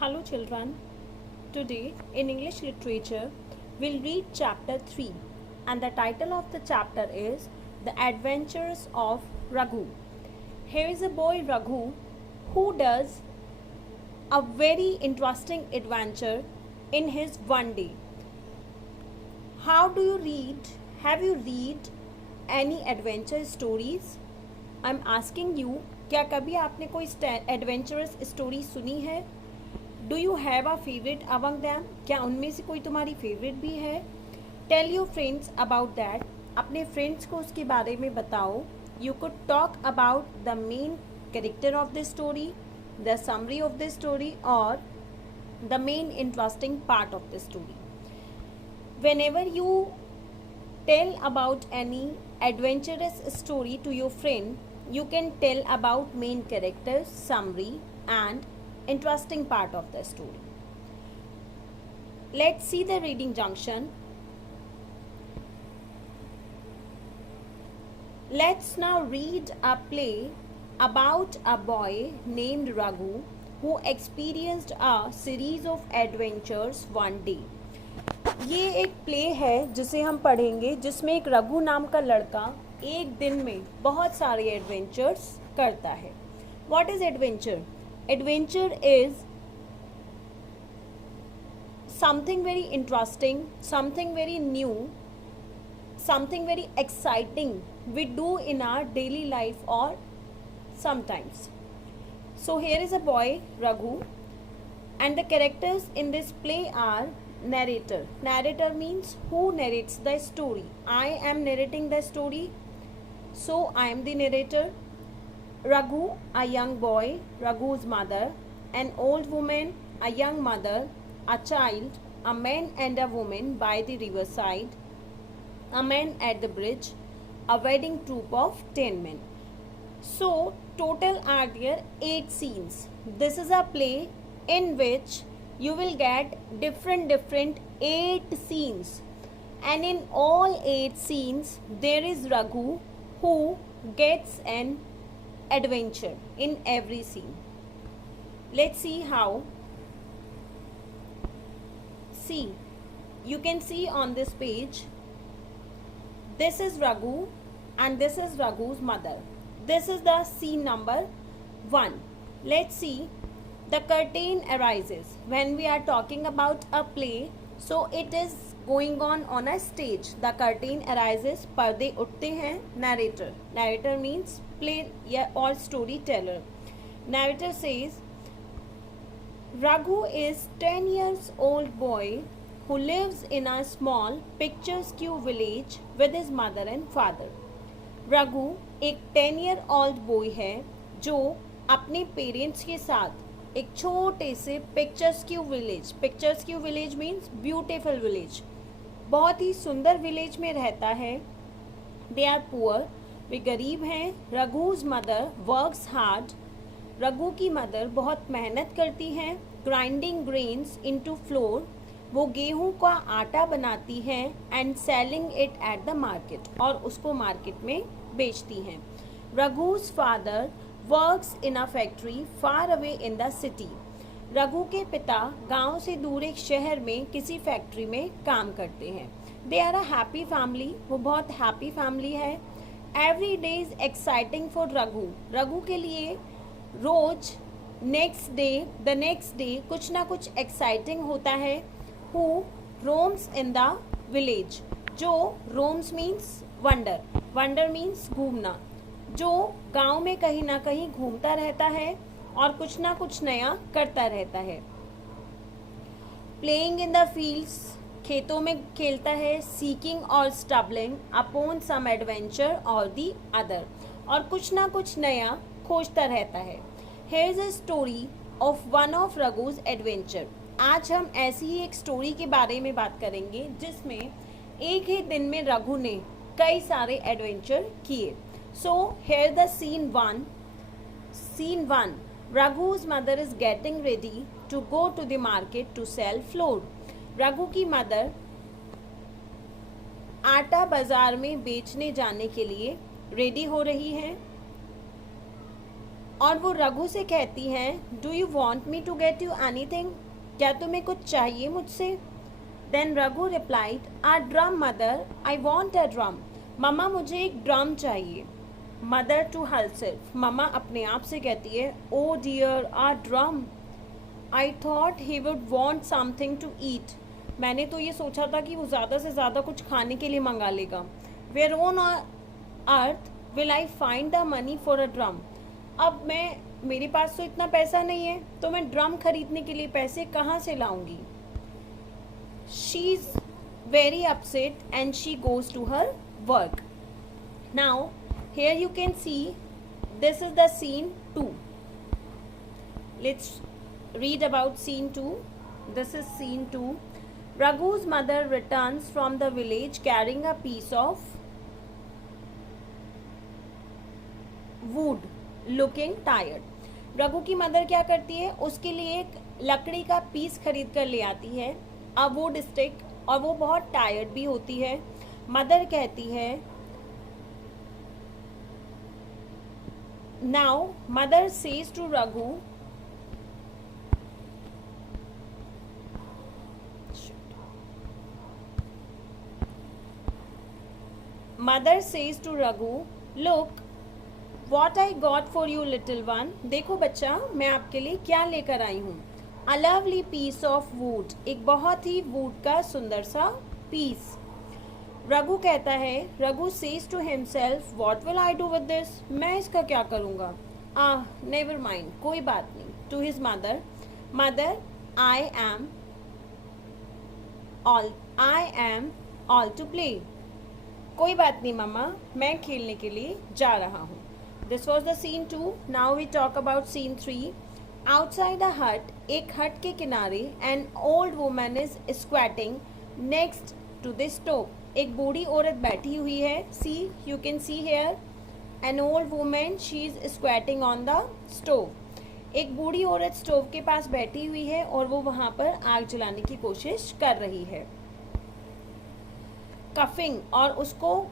Hello children, today in English literature we'll read chapter 3 and the title of the chapter is The Adventures of Raghu. Here is a boy Raghu who does a very interesting adventure in his one day. How do you read? Have you read any adventure stories? I'm asking you, क्या कभी आपने कोई adventurous story सुनी है? Do you have a favourite among them? क्या उनमें से कोई तुम्हारी फेवरेट भी है? Tell your friends about that. अपने फ्रेंड्स को उसके बारे में बताओ. You could talk about the main character of the story, the summary of the story और the main interesting part of the story. Whenever you tell about any adventurous story to your friend, you can tell about main characters, summary and interesting part of the story. Let's see the reading junction. Let's now read a play about a boy named Raghu who experienced a series of adventures one day. ये एक play है जिसे हम पढ़ेंगे जिसमें एक रघु नाम का लड़का एक दिन में बहुत सारे एडवेंचर्स करता है. What is adventure? Adventure is something very interesting, something very new, something very exciting we do in our daily life और sometimes. So here is a boy Raghu and the characters in this play are narrator. Narrator means who narrates the story. I am narrating the story, so I am the narrator. Raghu, a young boy, Raghu's mother, an old woman, a young mother, a child, a man and a woman by the riverside, a man at the bridge, a wedding troupe of 10 men. So total are there 8 scenes. This is a play in which you will get different 8 scenes, and in all 8 scenes there is Raghu who gets an adventure in every scene. Let's see how. See, you can see on this page, this is Raghu and this is Raghu's mother. This is the scene number 1. Let's see. The curtain arises. When we are talking about a play, so it is going on a stage. The curtain arises. पर्दे उठते हैं. Narrator. Narrator means play or storyteller. Narrator says, Raghu is 10 years old boy who lives in a small picturesque village with his mother and father. Raghu एक 10 year old boy है जो अपने parents के साथ एक छोटे से पिक्चर्सक्यू विलेज मीन्स ब्यूटीफुल विलेज, बहुत ही सुंदर विलेज में रहता है. दे आर पुअर, वे गरीब हैं. रघुज मदर वर्क्स हार्ड, रघु की मदर बहुत मेहनत करती हैं. ग्राइंडिंग ग्रेन्स इनटू फ्लोर, वो गेहूं का आटा बनाती हैं. And selling it at the market, और उसको मार्केट में बेचती हैं. Raghu's father works in a factory far away in the city. Raghu के पिता गांव से दूर एक शहर में किसी फैक्ट्री में काम करते हैं. They are a happy family, वो बहुत हैप्पी फैमिली है. Every day is exciting for Raghu, Raghu के लिए रोज द नेक्स्ट डे कुछ ना कुछ एक्साइटिंग होता है. Who roams in the village, जो roams means wander, wander means घूमना, जो गांव में कहीं ना कहीं घूमता रहता है और कुछ ना कुछ नया करता रहता है. प्लेइंग इन द फील्ड्स, खेतों में खेलता है. सीकिंग और स्टबलिंग अपॉन सम एडवेंचर और दी अदर, और कुछ ना कुछ नया खोजता रहता है. Here is a story of one of Raghu's adventure. आज हम ऐसी ही एक स्टोरी के बारे में बात करेंगे जिसमें एक ही दिन में रघु ने कई सारे एडवेंचर किए. So here the scene 1. Scene 1. Raghu's mother is getting ready to go to the market to sell flour. Raghu की मदर आटा बाजार में बेचने जाने के लिए रेडी हो रही है. और वो रघु से कहती हैं, do you want me to get you anything, क्या तुम्हें कुछ चाहिए मुझसे? Then Raghu replied, a drum mother, I want a drum, मम्मा मुझे एक ड्रम चाहिए। मदर टू हरसेल्फ, मम्मा अपने आप से कहती है, oh dear a drum, I thought he would want something to eat, मैंने तो ये सोचा था कि वो ज़्यादा से ज़्यादा कुछ खाने के लिए मंगा लेगा। Where on earth will I find the money for a drum, अब मेरे पास तो इतना पैसा नहीं है, तो मैं ड्रम खरीदने के लिए पैसे कहाँ से लाऊंगी? She is very upset and she goes to her work. Now here you can see this is the scene 2. Let's read about scene 2. This is scene 2. Raghu's mother returns from the village carrying a piece of wood, looking tired. Raghu की mother क्या करती है, उसके लिए एक लकड़ी का piece खरीद कर ले आती है, अ वुड स्टिक, और वो बहुत टायर्ड भी होती है। मदर कहती है, now mother says to Raghu, look what I got for you little one, देखो बच्चा मैं आपके लिए क्या लेकर आई हूँ। a lovely piece of wood, एक बहुत ही वुड का सुंदर सा पीस। रघु कहता है, Raghu says to himself, what will I do with this, मैं इसका क्या करूँगा? नेवर माइंड, कोई बात नहीं। To his mother, mother I am all to play, कोई बात नहीं मम्मा, मैं खेलने के लिए जा रहा हूँ। This was the scene 2. Now we talk about scene 3. Outside the hut, एक हट के किनारे, an old woman is squatting next to the stove, एक बूढ़ी औरत बैठी हुई है। See you can see here an old women, she is squatting on the stove, एक बूढ़ी औरत स्टोव के पास बैठी हुई है और वो वहाँ पर आग जलाने की कोशिश कर रही है। कफिंग, और उसको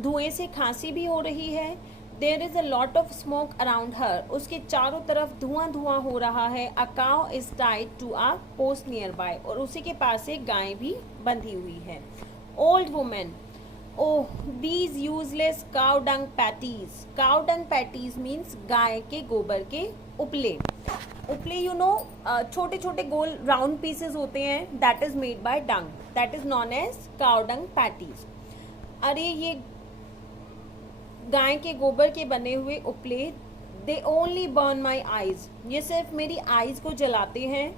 धुएं से खांसी भी हो रही है। There is a lot of smoke around her, उसके चारों तरफ धुआं धुआं हो रहा है। A cow is tied to a post near by, और उसी के पास एक गाय भी बंधी हुई है। Old woman, oh these useless cow dung patties, cow dung patties means गाय के गोबर के उपले। उपले यू नो छोटे छोटे गोल राउंड पीसेस होते हैं, that is made by dung, that is known as cow dung patties. अरे ये गाय के गोबर के बने हुए उपले, they only burn my eyes, ये सिर्फ मेरी आईज को जलाते हैं।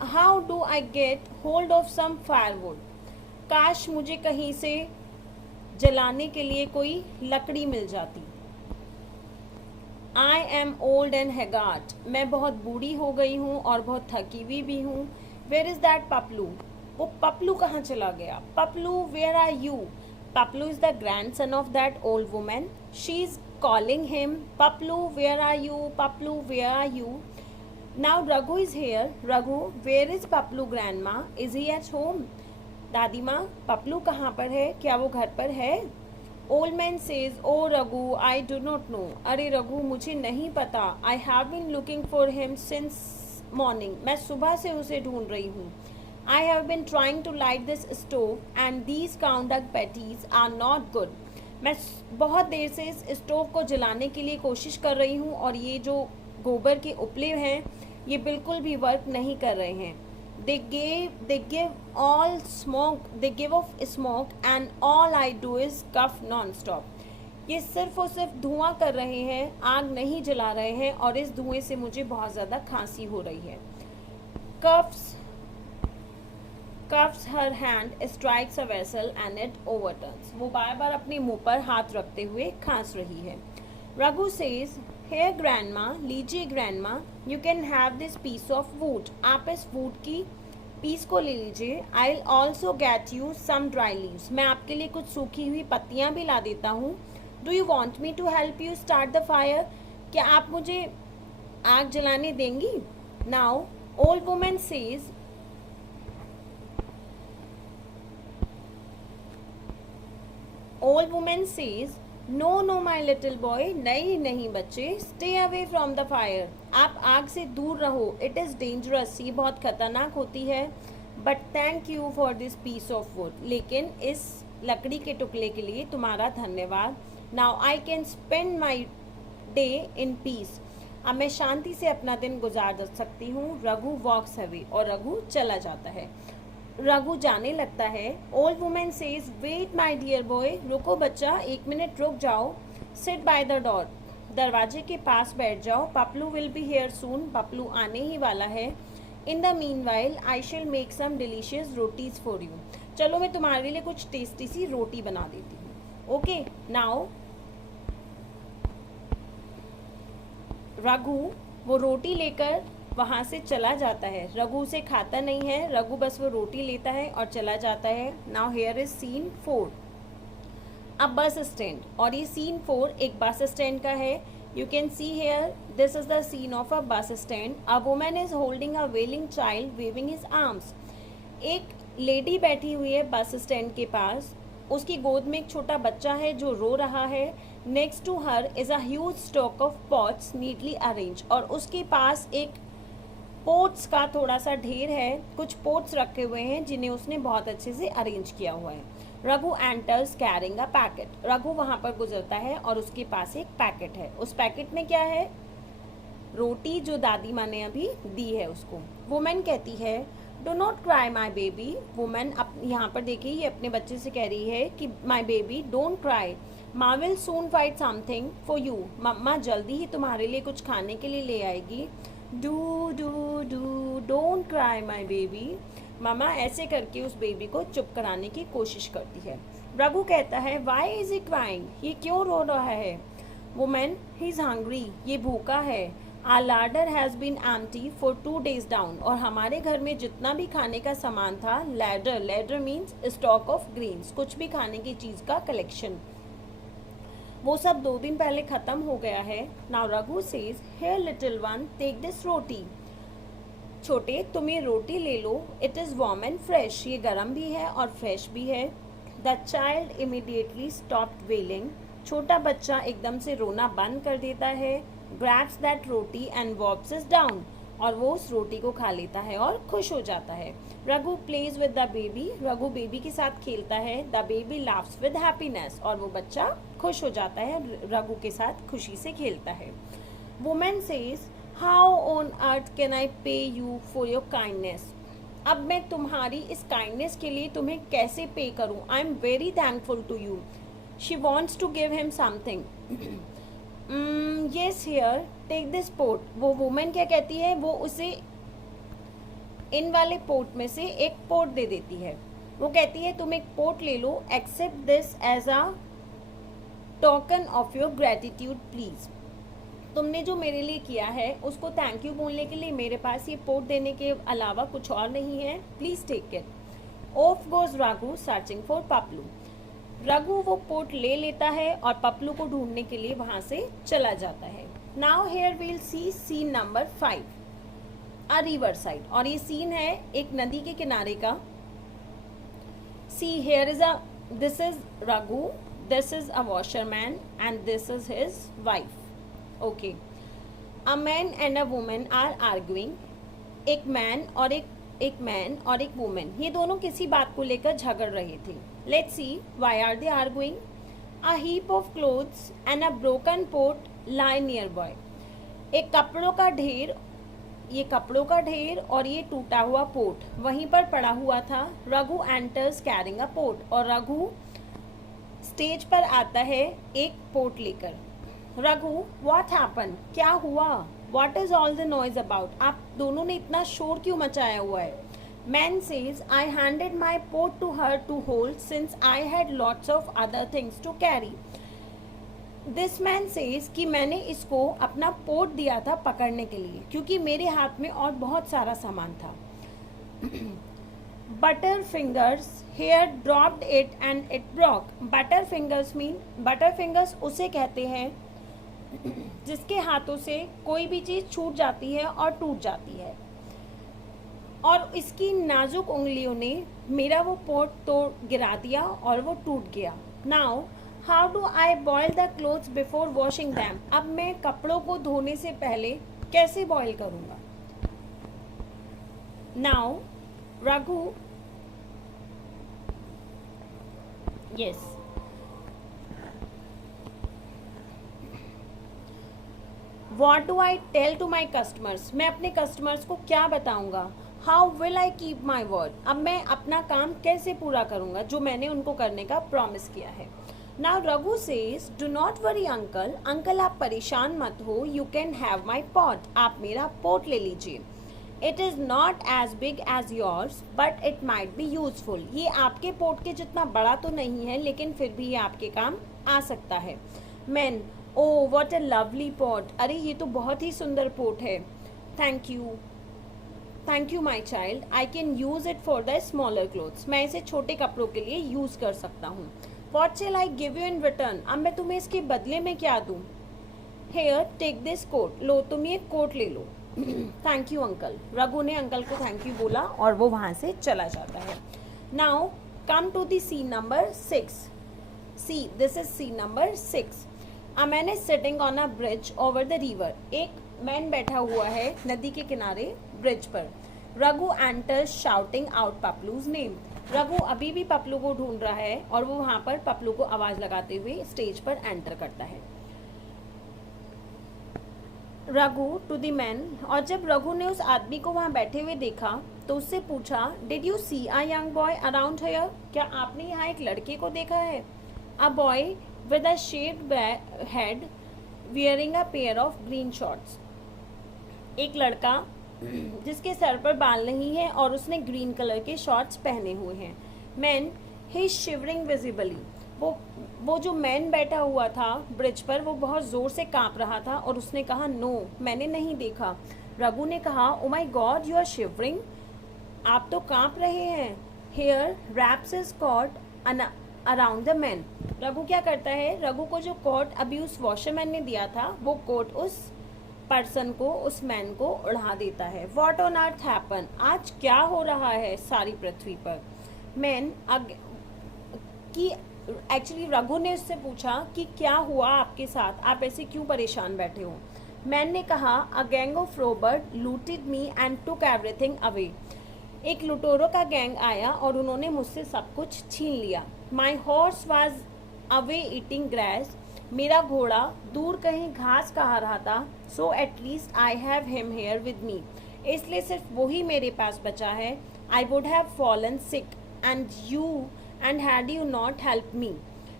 How do I get hold of some firewood, काश मुझे कहीं से जलाने के लिए कोई लकड़ी मिल जाती। I am old and haggard, मैं बहुत बूढ़ी हो गई हूँ और बहुत थकी हुई भी हूँ। वेयर इज दैट पपलू, वो पपलू कहाँ चला गया? Paplu where are you, Paplu is the grandson of that old women, she is calling him, Paplu where are you, Paplu where are you. Now Raghu is here, Raghu where is Paplu grandma, is he at home, दादी माँ पपलू कहाँ पर है, क्या वो घर पर है? Old man says, O Raghu I do not know, अरे रघु मुझे नहीं पता। I have been looking for him since morning, मैं सुबह से उसे ढूंढ रही हूँ। I have been trying to light this stove and these काउंडक patties are not good, मैं बहुत देर से इस स्टोव को जलाने के लिए कोशिश कर रही हूँ और ये जो गोबर के उपले हैं ये बिल्कुल भी वर्क नहीं कर रहे हैं। They give off smoke and all I do is cough non-stop. ये सिर्फ और सिर्फ धुआं कर रहे हैं, आग नहीं जला रहे हैं और इस धुएं से मुझे बहुत ज़्यादा खांसी हो रही है। Cuffs her hand, strikes a vessel and it overturns. वो बार बार अपने मुंह पर हाथ रखते हुए खांस रही है। रघु says, Here grandma, लीजिए grandma, you can have this piece of wood. आप इस wood की पीस को ले लीजिए। I'll also get you some dry leaves. मैं आपके लिए कुछ सूखी हुई पत्तियाँ भी ला देता हूँ। Do you want me to help you start the fire? क्या आप मुझे आग जलाने देंगी? Now, old woman says, old women says, no no my little boy, नहीं नहीं बच्चे, stay away from the fire, आप आग से दूर रहो, इट इज़ डेंजरस, ये बहुत खतरनाक होती है, but thank you for this piece of wood, लेकिन इस लकड़ी के टुकड़े के लिए तुम्हारा धन्यवाद। Now I can spend my day in peace, अब मैं शांति से अपना दिन गुजार सकती हूँ। रघु वॉक्स अवे, और रघु चला जाता है, रघु जाने लगता है। Old women says, wait my dear boy, रुको बच्चा, एक मिनट रुक जाओ। सिट बाय द डोर, दरवाजे के पास बैठ जाओ। Paplu will be here soon, Paplu आने ही वाला है। In the meanwhile I shall make some delicious rotis for you, चलो मैं तुम्हारे लिए कुछ टेस्टी सी रोटी बना देती हूँ। ओके, नाउ रघु वो रोटी लेकर वहाँ से चला जाता है। रघु उसे खाता नहीं है, रघु बस वो रोटी लेता है और चला जाता है। नाउ हेयर इज सीन 4, अब बस स्टैंड, और ये सीन 4 एक बस स्टैंड का है। You can see here, this is the scene of a bus stand. A woman is holding a wailing child waving his arms, एक लेडी बैठी हुई है बस स्टैंड के पास, उसकी गोद में एक छोटा बच्चा है जो रो रहा है। Next to her is a huge stock of pots neatly arrange, और उसके पास एक पोट्स का थोड़ा सा ढेर है, कुछ पोट्स रखे हुए हैं जिन्हें उसने बहुत अच्छे से अरेंज किया हुआ है। Raghu enters carrying a packet, Raghu वहाँ पर गुजरता है और उसके पास एक पैकेट है। उस पैकेट में क्या है? रोटी, जो दादी माँ ने अभी दी है उसको। वुमेन कहती है, do not cry my baby, women यहाँ पर देखिए ये अपने बच्चे से कह रही है कि माई बेबी डोंट क्राई, माँ will soon fight something for you, मम्मा जल्दी ही तुम्हारे लिए कुछ खाने के लिए ले आएगी। Do do do don't cry my baby, मामा ऐसे करके उस बेबी को चुप कराने की कोशिश करती है। रघु कहता है, वाई इज ही क्राइंग, ये क्यों रो रहा है? वुमेन, ही इज हंग्री, ये भूखा है। Our larder has been empty for 2 days down, और हमारे घर में जितना भी खाने का सामान था, ladder, ladder means stock of grains, कुछ भी खाने की चीज़ का कलेक्शन, वो सब 2 दिन पहले ख़त्म हो गया है। Now Raghu says, here little one, take this roti, छोटे तुम ये रोटी ले लो, it is warm and fresh, ये गर्म भी है और फ्रेश भी है। The child immediately stopped wailing, छोटा बच्चा एकदम से रोना बंद कर देता है। Grabs that roti and wolfs is down, और वो उस रोटी को खा लेता है और खुश हो जाता है। Raghu plays with the baby, Raghu baby के साथ खेलता है। The baby laughs with happiness, और वो बच्चा खुश हो जाता है, रघु के साथ खुशी से खेलता है। Women says, how on earth can I पे यू फॉर योर काइंडनेस, अब मैं तुम्हारी इस काइंडनेस के लिए तुम्हें कैसे पे करूं? I am very thankful to you. She wants to give him something. Yes here, take this pot, वो वुमेन क्या कहती है, वो उसे इन वाले पोट में से एक पोट दे देती है। वो कहती है, तुम एक पोट ले लो, except this as a token of your gratitude please, तुमने जो मेरे लिए किया है उसको थैंक यू बोलने के लिए मेरे पास ये पोट देने के अलावा कुछ और नहीं है, please take it. Off goes Raghu searching for Paplu, Raghu वो पोट ले लेता है और पपलू को ढूंढने के लिए वहां से चला जाता है। Now here we'll see scene number 5, a river side, और ये सीन है एक नदी के किनारे का। See here is a, this is Raghu, this is a washerman and this is his wife. Okay, a man and a women are arguing, एक man और एक वुमेन, ये दोनों किसी बात को लेकर झगड़ रहे थे। Let's see why are they arguing. A heap of clothes and a broken pot lie nearby, एक कपड़ों का ढेर, ये कपड़ों का ढेर और ये टूटा हुआ पोट वहीं पर पड़ा हुआ था। Raghu enters carrying a pot, और रघु स्टेज पर आता है एक पोट लेकर। रघु, व्हाट हैपन, क्या हुआ? What is all the noise about, आप दोनों ने इतना शोर क्यों मचाया हुआ है? Man says, I handed my pot to her to hold since I had lots of other things to carry. This man says कि मैंने इसको अपना पोट दिया था पकड़ने के लिए क्योंकि मेरे हाथ में और बहुत सारा सामान था। Butter fingers here dropped it and it broke, butter fingers mean, butter fingers उसे कहते हैं जिसके हाथों से कोई भी चीज़ छूट जाती है और टूट जाती है, और इसकी नाजुक उंगलियों ने मेरा वो पोट तो गिरा दिया और वो टूट गया। Now how do I boil the clothes before washing them. अब मैं कपड़ों को धोने से पहले कैसे बॉयल करूँगा. Now Raghu, yes, what do I tell to my customers. मैं अपने कस्टमर्स को क्या बताऊंगा. How will I keep my word. अब मैं अपना काम कैसे पूरा करूंगा जो मैंने उनको करने का प्रॉमिस किया है. Now Raghu says, do not worry uncle. Uncle आप परेशान मत हो. You can have my pot. आप मेरा पोट ले लीजिए. It is not as big as yours but it might be useful. ये आपके पोट के जितना बड़ा तो नहीं है लेकिन फिर भी ये आपके काम आ सकता है. Man, oh what a lovely pot. अरे ये तो बहुत ही सुंदर पोट है. Thank you my child. I can use it for the smaller clothes. मैं इसे छोटे कपड़ों के लिए यूज़ कर सकता हूँ. What shall I give you in return. अब मैं तुम्हें इसके बदले में क्या दूँ. Here take this coat. लो तुम ये कोट ले लो. Thank you uncle. रघु ने अंकल को थैंक यू बोला और वो वहाँ से चला जाता है. Now come to the scene number 6. See, this is scene number 6. A man is sitting on a bridge over the river. एक मैन बैठा हुआ है नदी के किनारे ब्रिज पर. Raghu enters shouting out पपलू's name. Raghu अभी भी पपलू को ढूंढ रहा है और वो वहाँ पर पपलू को आवाज लगाते हुए स्टेज पर एंटर करता है. Raghu to the man. और जब रघु ने उस आदमी को वहाँ बैठे हुए देखा तो उससे पूछा, did you see a young boy around here. क्या आपने यहाँ एक लड़के को देखा है. A boy with a shaved head wearing a pair of green shorts. एक लड़का जिसके सर पर बाल नहीं है और उसने ग्रीन कलर के शॉर्ट्स पहने हुए हैं. Man, he is shivering visibly. वो जो मैन बैठा हुआ था ब्रिज पर वो बहुत ज़ोर से कांप रहा था और उसने कहा, नो मैंने नहीं देखा. रघु ने कहा, oh my God you are shivering. आप तो कांप रहे हैं. Here wraps his coat around the man. Raghu क्या करता है, रघु को जो कोट अभी उस वॉशरमैन ने दिया था वो कोट उस पर्सन को, उस मैन को उड़ा देता है. What on earth happen. आज क्या हो रहा है सारी पृथ्वी पर. मैन कि एक्चुअली रघु ने उससे पूछा कि क्या हुआ आपके साथ, आप ऐसे क्यों परेशान बैठे हो. मैन ने कहा, a gang of Robert looted me and took everything away. एक लुटेरों का गैंग आया और उन्होंने मुझसे सब कुछ छीन लिया. My horse was away eating grass. मेरा घोड़ा दूर कहीं घास खा रहा था. So at least I have him here with me. इसलिए सिर्फ वही मेरे पास बचा है. I would have fallen sick and had you not help me.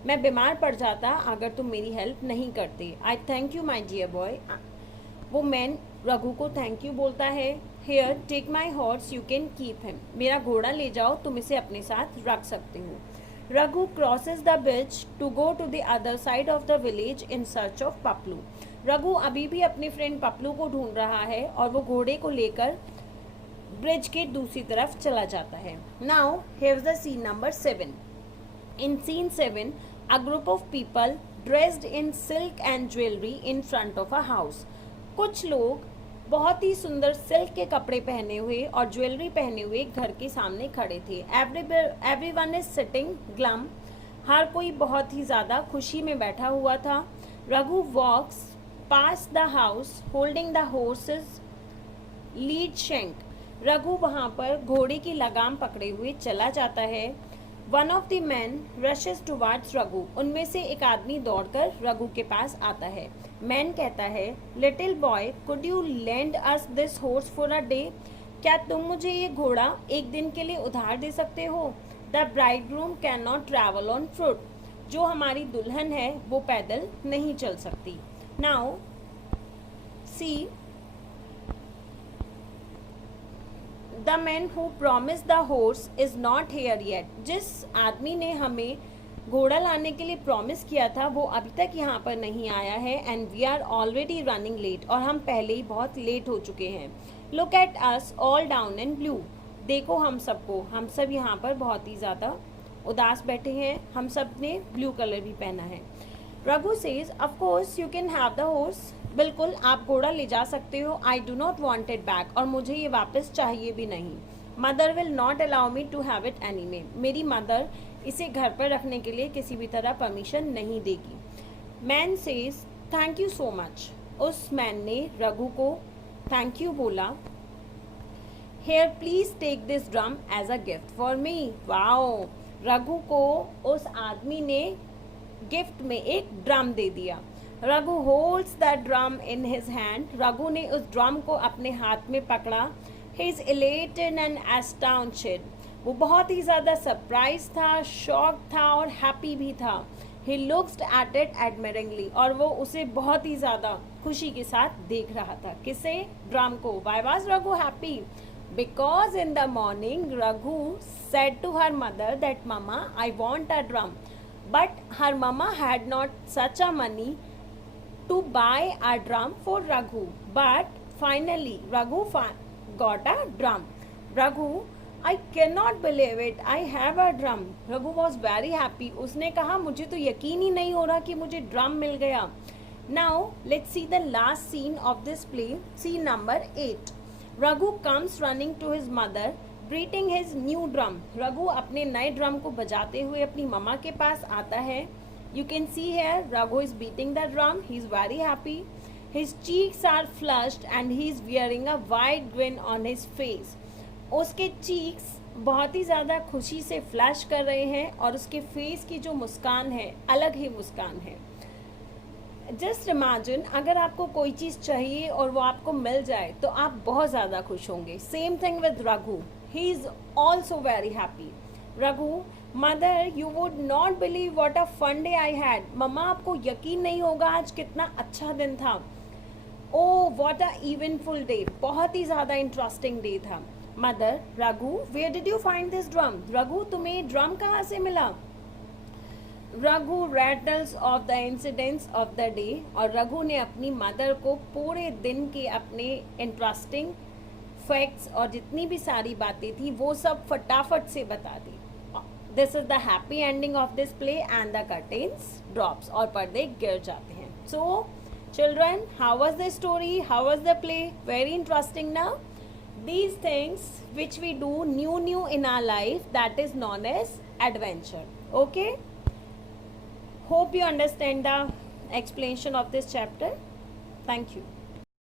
मैं बीमार पड़ जाता अगर तुम मेरी हेल्प नहीं करते. I thank you my dear boy. वो मैन रघु को थैंक यू बोलता है. Here take my horse you can keep him. मेरा घोड़ा ले जाओ, तुम इसे अपने साथ रख सकते हो. Raghu crosses the bridge to go to the other side of the village in search of Paplu. Raghu अभी भी अपने फ्रेंड पपलू को ढूंढ रहा है और वो घोड़े को लेकर ब्रिज के दूसरी तरफ चला जाता है. Now here's the scene number 7. In scene 7, a group of people dressed in silk and jewelry in front of a house. कुछ लोग बहुत ही सुंदर सिल्क के कपड़े पहने हुए और ज्वेलरी पहने हुए घर के सामने खड़े थे. Everyone is sitting glum. हर कोई बहुत ही ज़्यादा खुशी में बैठा हुआ था. Raghu walks past the house holding the horse's lead shank. Raghu वहाँ पर घोड़े की लगाम पकड़े हुए चला जाता है. One of the man rashes towards Raghu. उनमें से एक आदमी दौड़कर रघु के पास आता है. मैन कहता है, little boy could you lend us this horse for a day. क्या तुम मुझे ये घोड़ा एक दिन के लिए उधार दे सकते हो. The bridegroom can not travel on foot. जो हमारी दुल्हन है वो पैदल नहीं चल सकती. Now see the man who promise the horse is not here yet. जिस आदमी ने हमें घोड़ा लाने के लिए प्रॉमिस किया था वो अभी तक यहाँ पर नहीं आया है. And we are already running late. और हम पहले ही बहुत लेट हो चुके हैं. Look at us all down in blue. देखो हम सबको, हम सब यहाँ पर बहुत ही ज़्यादा उदास बैठे हैं. हम सब ने ब्लू कलर भी पहना है. Raghu says, of course you can have the horse. बिल्कुल आप घोड़ा ले जा सकते हो. I do not want it back. और मुझे ये वापस चाहिए भी नहीं. Mother will not allow me to have it anyway. मेरी मदर इसे घर पर रखने के लिए किसी भी तरह परमिशन नहीं देगी। Man says thank you so much. उस मैन ने रघु को थैंक यू बोला। Here please take this drum as a gift for me. Wow, Raghu को उस आदमी ने गिफ्ट में एक ड्रम दे दिया। Raghu holds the drum in his hand. Raghu ने उस ड्रम को अपने हाथ में पकड़ा। He is elated and astounded. वो बहुत ही ज़्यादा सरप्राइज था, शॉक था और हैप्पी भी था। ही लुक्ड एट इट एडमिरिंगली, और वो उसे बहुत ही ज़्यादा खुशी के साथ देख रहा था। किसे? ड्रम को। Why was Raghu happy? Because in the morning Raghu said to her mother that mama I want a drum, but her mama had not such a money to buy a drum for Raghu. But finally Raghu got a drum. Raghu, I cannot believe it, I have a drum. Raghu was very happy. उसने कहा मुझे तो यकीन ही नहीं हो रहा कि मुझे ड्रम मिल गया। Now let's see the last scene of this play, scene number 8. Raghu comes running to his mother greeting his new drum. Raghu अपने नए ड्रम को बजाते हुए अपनी मम्मा के पास आता है। You can see here Raghu is beating the drum. He is very happy. His cheeks are flushed and he is wearing a wide grin on his face. उसके cheeks बहुत ही ज़्यादा खुशी से फ्लैश कर रहे हैं और उसके फेस की जो मुस्कान है अलग ही मुस्कान है। जस्ट इमेजिन, अगर आपको कोई चीज़ चाहिए और वो आपको मिल जाए तो आप बहुत ज़्यादा खुश होंगे। Same thing with Raghu, he is also very happy. Raghu, mother you would not believe what a fun day I had. मम्मा आपको यकीन नहीं होगा आज कितना अच्छा दिन था। Oh what a eventful day, बहुत ही ज़्यादा इंटरेस्टिंग डे था। Mother, Raghu where did you find this drum. Raghu तुम्हें ड्रम कहाँ से मिला। Raghu rattles of the incidents of the day, और रघु ने अपनी मदर को पूरे दिन के अपने इंटरेस्टिंग फैक्ट्स और जितनी भी सारी बातें थी वो सब फटाफट से बता दी। This is the happy ending of this play and the curtains drops, और पर्दे गिर जाते हैं। So children, how was the story, how was the play? Very interesting ना। These things which we do new in our life, that is known as adventure. Okay? Hope you understand the explanation of this chapter. Thank you.